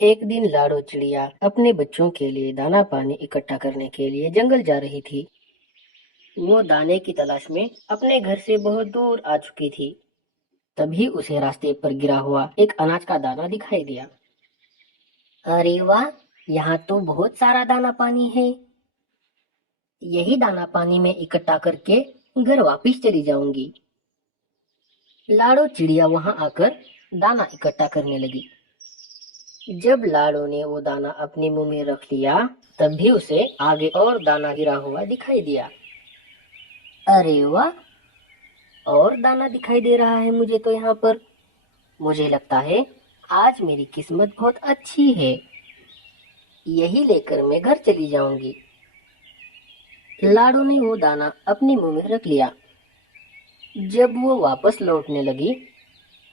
एक दिन लाडो चिड़िया अपने बच्चों के लिए दाना पानी इकट्ठा करने के लिए जंगल जा रही थी। वो दाने की तलाश में अपने घर से बहुत दूर आ चुकी थी। तभी उसे रास्ते पर गिरा हुआ एक अनाज का दाना दिखाई दिया। अरे वाह, यहाँ तो बहुत सारा दाना पानी है। यही दाना पानी में इकट्ठा करके घर वापस चली जाऊंगी। लाडो चिड़िया वहां आकर दाना इकट्ठा करने लगी। जब लाडो ने वो दाना अपने मुंह में रख लिया, तब भी उसे आगे और दाना गिरा हुआ दिखाई दिया। अरे वाह, और दाना दिखाई दे रहा है मुझे तो यहाँ पर। मुझे लगता है आज मेरी किस्मत बहुत अच्छी है। यही लेकर मैं घर चली जाऊंगी। लाडो ने वो दाना अपने मुंह में रख लिया। जब वो वापस लौटने लगी,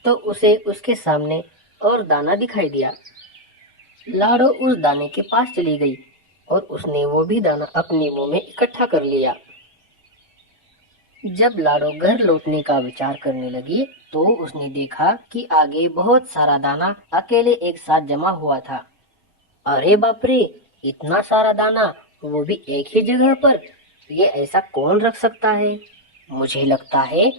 तो उसे उसके सामने और दाना दिखाई दिया। लाडो उस दाने के पास चली गई और उसने वो भी दाना अपने मुंह में इकट्ठा कर लिया। जब लाडो घर लौटने का विचार करने लगी, तो उसने देखा कि आगे बहुत सारा दाना अकेले एक साथ जमा हुआ था। अरे बाप रे, इतना सारा दाना, वो भी एक ही जगह पर। ये ऐसा कौन रख सकता है? मुझे लगता है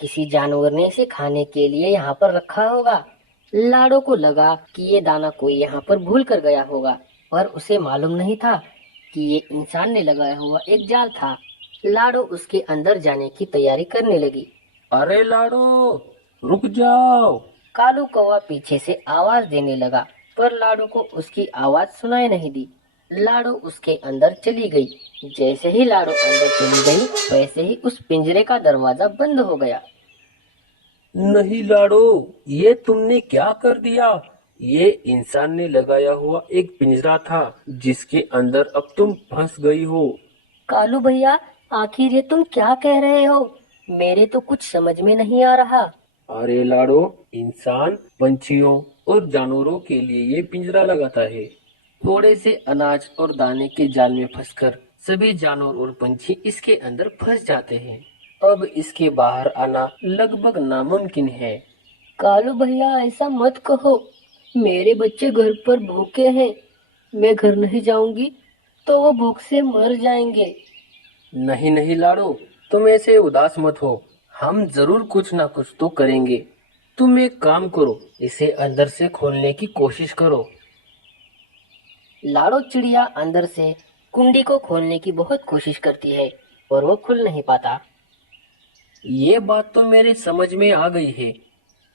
किसी जानवर ने इसे खाने के लिए यहाँ पर रखा होगा। लाडो को लगा कि ये दाना कोई यहाँ पर भूल कर गया होगा, पर उसे मालूम नहीं था कि ये इंसान ने लगाया हुआ एक जाल था। लाडो उसके अंदर जाने की तैयारी करने लगी। अरे लाडो, रुक जाओ। कालू कौवा पीछे से आवाज देने लगा, पर लाडो को उसकी आवाज सुनाई नहीं दी। लाडो उसके अंदर चली गई। जैसे ही लाडो अंदर चली गई, वैसे ही उस पिंजरे का दरवाजा बंद हो गया। नहीं लाडो, ये तुमने क्या कर दिया? ये इंसान ने लगाया हुआ एक पिंजरा था जिसके अंदर अब तुम फंस गई हो। कालू भैया, आखिर ये तुम क्या कह रहे हो? मेरे तो कुछ समझ में नहीं आ रहा। अरे लाडो, इंसान पंछियों और जानवरों के लिए ये पिंजरा लगाता है। थोड़े से अनाज और दाने के जाल में फंसकर सभी जानवर और पंछी इसके अंदर फंस जाते हैं। अब इसके बाहर आना लगभग नामुमकिन है। कालू भैया, ऐसा मत कहो। मेरे बच्चे घर पर भूखे हैं। मैं घर नहीं जाऊंगी तो वो भूख से मर जाएंगे। नहीं नहीं लाडो, तुम ऐसे उदास मत हो। हम जरूर कुछ ना कुछ तो करेंगे। तुम एक काम करो, इसे अंदर से खोलने की कोशिश करो। लाडो चिड़िया अंदर से कुंडी को खोलने की बहुत कोशिश करती है, पर वो खुल नहीं पाता। ये बात तो मेरे समझ में आ गई है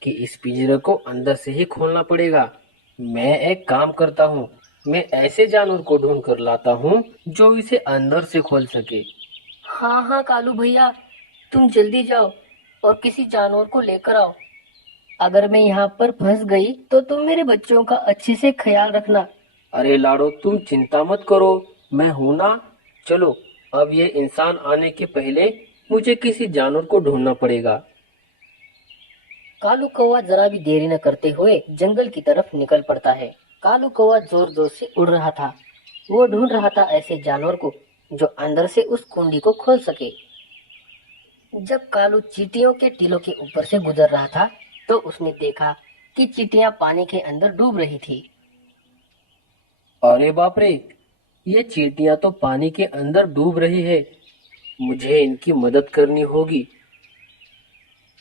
कि इस पिंजरे को अंदर से ही खोलना पड़ेगा। मैं एक काम करता हूँ, मैं ऐसे जानवर को ढूंढ कर लाता हूँ जो इसे अंदर से खोल सके। हाँ हाँ कालू भैया, तुम जल्दी जाओ और किसी जानवर को लेकर आओ। अगर मैं यहाँ पर फंस गई तो तुम मेरे बच्चों का अच्छे से ख्याल रखना। अरे लाडो, तुम चिंता मत करो, मैं हूं ना। चलो, अब ये इंसान आने के पहले मुझे किसी जानवर को ढूंढना पड़ेगा। कालू कौवा जरा भी देरी न करते हुए जंगल की तरफ निकल पड़ता है। कालू कौवा जोर जोर से उड़ रहा था। वो ढूंढ रहा था ऐसे जानवर को जो अंदर से उस कुंडी को खोल सके। जब कालू चींटियों के टीलों के ऊपर से गुजर रहा था, तो उसने देखा कि चींटियां पानी के अंदर डूब रही थी। अरे बाप रे, ये चींटियां तो पानी के अंदर डूब रही है। मुझे इनकी मदद करनी होगी।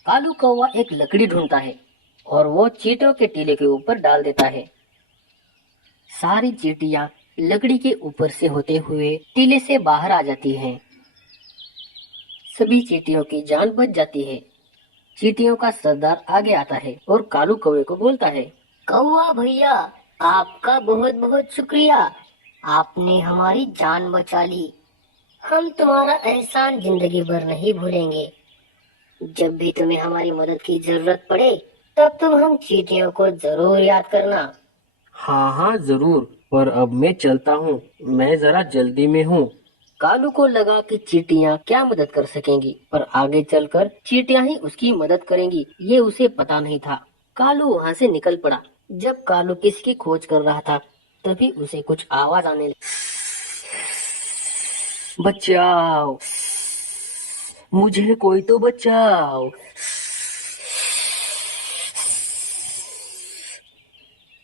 कालू कौवा एक लकड़ी ढूंढता है और वो चींटियों के टीले के ऊपर डाल देता है। सारी चींटियां लकड़ी के ऊपर से होते हुए टीले से बाहर आ जाती हैं। सभी चींटियों की जान बच जाती है। चींटियों का सरदार आगे आता है और कालू कौवे को बोलता है, कौवा भैया, आपका बहुत बहुत शुक्रिया। आपने हमारी जान बचा ली। हम तुम्हारा एहसान जिंदगी भर नहीं भूलेंगे। जब भी तुम्हें हमारी मदद की जरूरत पड़े, तब तुम हम चींटियों को जरूर याद करना। हाँ हाँ जरूर, पर अब मैं चलता हूँ। मैं जरा जल्दी में हूँ। कालू को लगा कि चींटियां क्या मदद कर सकेंगी, पर आगे चलकर चींटियां ही उसकी मदद करेंगी, ये उसे पता नहीं था। कालू वहाँ से निकल पड़ा। जब कालू किसी की खोज कर रहा था, तभी उसे कुछ आवाज आने लगी। बचाओ, मुझे कोई तो बचाओ।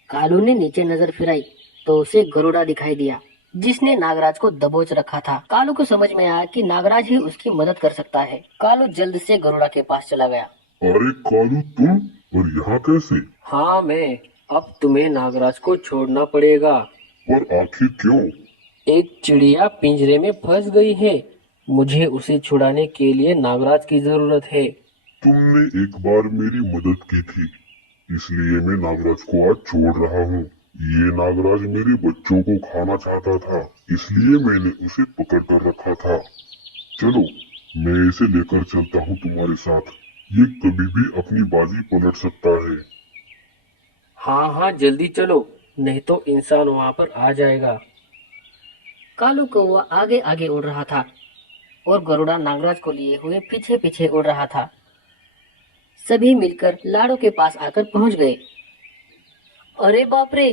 कालू ने नीचे नजर फिराई तो उसे गरुड़ा दिखाई दिया, जिसने नागराज को दबोच रखा था। कालू को समझ में आया कि नागराज ही उसकी मदद कर सकता है। कालू जल्द से गरुड़ा के पास चला गया। अरे कालू, तुम और यहाँ कैसे? हाँ मैं। अब तुम्हें नागराज को छोड़ना पड़ेगा। पर आखिर क्यों? एक चिड़िया पिंजरे में फंस गई है। मुझे उसे छुड़ाने के लिए नागराज की जरूरत है। तुमने एक बार मेरी मदद की थी, इसलिए मैं नागराज को आज छोड़ रहा हूँ। ये नागराज मेरे बच्चों को खाना चाहता था, इसलिए मैंने उसे पकड़ कर रखा था। चलो, मैं इसे लेकर चलता हूँ तुम्हारे साथ। ये कभी भी अपनी बाजी पलट सकता है। हाँ हाँ जल्दी चलो, नहीं तो इंसान वहाँ पर आ जाएगा। कालू कौवा आगे आगे उड़ रहा था और गरुड़ा नागराज को लिए हुए पीछे पीछे उड़ रहा था। सभी मिलकर लाड़ो के पास आकर पहुंच गए। अरे बाप रे,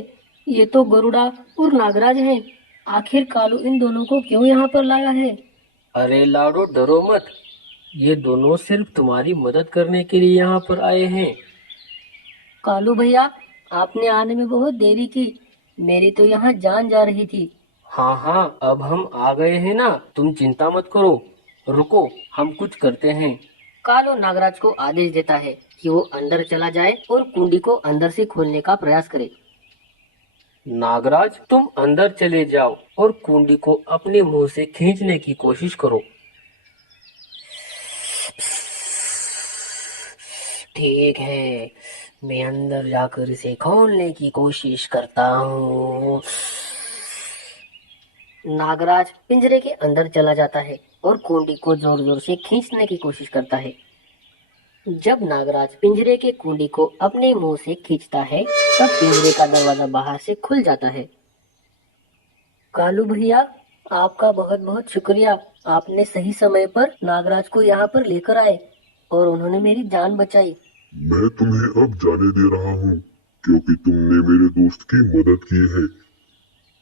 ये तो गरुड़ा और नागराज हैं। आखिर कालू इन दोनों को क्यों यहाँ पर लाया है? अरे लाडो डरो मत, ये दोनों सिर्फ तुम्हारी मदद करने के लिए यहाँ पर आए हैं। कालू भैया, आपने आने में बहुत देरी की। मेरी तो यहाँ जान जा रही थी। हाँ हाँ अब हम आ गए हैं ना, तुम चिंता मत करो। रुको, हम कुछ करते हैं। कालू नागराज को आदेश देता है कि वो अंदर चला जाए और कुंडी को अंदर से खोलने का प्रयास करे। नागराज तुम अंदर चले जाओ और कुंडी को अपने मुंह से खींचने की कोशिश करो। ठीक है, मैं अंदर जाकर इसे खोलने की कोशिश करता हूँ। नागराज पिंजरे के अंदर चला जाता है और कुंडी को जोर जोर से खींचने की कोशिश करता है। जब नागराज पिंजरे के कुंडी को अपने मुंह से खींचता है, तब पिंजरे का दरवाजा बाहर से खुल जाता है। कालू भैया, आपका बहुत बहुत शुक्रिया। आपने सही समय पर नागराज को यहाँ पर लेकर आए और उन्होंने मेरी जान बचाई। मैं तुम्हें अब जाने दे रहा हूँ, क्योंकि तुमने मेरे दोस्त की मदद की है।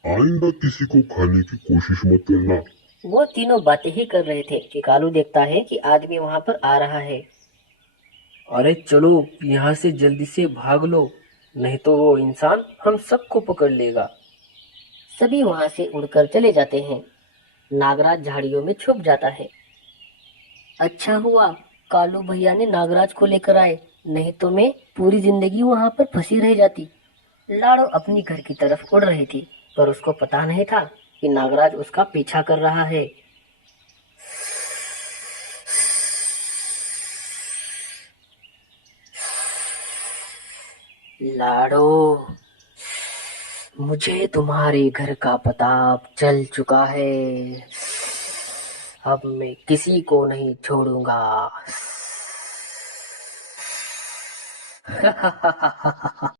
आइंदा किसी को खाने की कोशिश मत करना। वो तीनों बातें ही कर रहे थे कि कालू देखता है कि आदमी वहाँ पर आ रहा है। अरे चलो यहाँ से जल्दी से भाग लो, नहीं तो वो इंसान हम सबको पकड़ लेगा। सभी वहाँ से उड़कर चले जाते हैं। नागराज झाड़ियों में छुप जाता है। अच्छा हुआ कालू भैया ने नागराज को लेकर आए, नहीं तो मैं पूरी जिंदगी वहाँ पर फंसी रह जाती। लाड़ो अपनी घर की तरफ उड़ रही थी, पर उसको पता नहीं था कि नागराज उसका पीछा कर रहा है। लाड़ो, मुझे तुम्हारे घर का पता अब चल चुका है। अब मैं किसी को नहीं छोड़ूंगा।